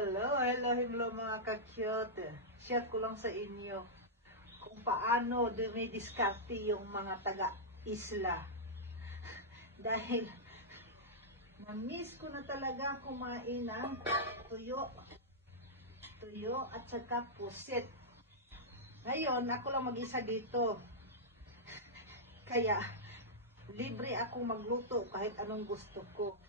Hello mga ka-cute. Share ko lang sa inyo kung paano dumidiskarte yung mga taga-isla. Dahil na-miss ko na talaga kumain ng tuyo at saka pusit. Ngayon, ako lang mag-isa dito. Kaya, libre akong magluto kahit anong gusto ko.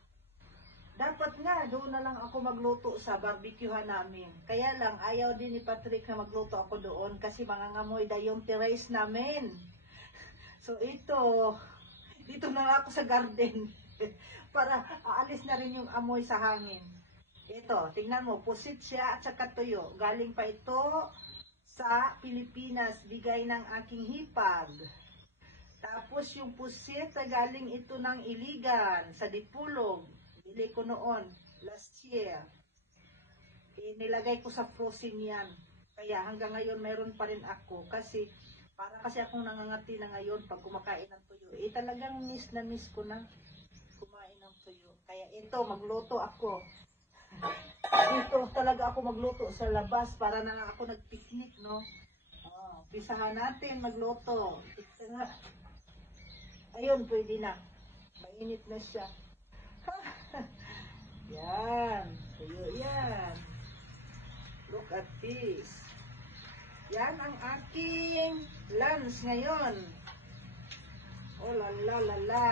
Dapat nga, doon na lang ako magluto sa barbecuehan namin. Kaya lang, ayaw din ni Patrick na magluto ako doon kasi mangangamoy daw yung terrace namin. So dito na lang ako sa garden para aalis na rin yung amoy sa hangin. Ito, tingnan mo, pusit siya at saka tuyo. Galing pa ito sa Pilipinas, bigay ng aking hipag. Tapos yung pusit, galing ito ng Iligan, sa Dipulog. Bili ko noon, last year. Nilagay ko sa frozen yan. Kaya hanggang ngayon meron pa rin ako. Kasi, para kasi akong nangangati na ngayon pag kumakain ng tuyo. Talagang miss na miss ko na kumain ng tuyo. Kaya ito, magluto ako. Dito talaga ako magluto sa labas para na ako nagpiknik, no? Pisahan natin magluto. Ayun, pwede na. Mainit na siya. Yan. Tuyo yan. Look at this. Yan ang aking lunch ngayon. Oh la la la la.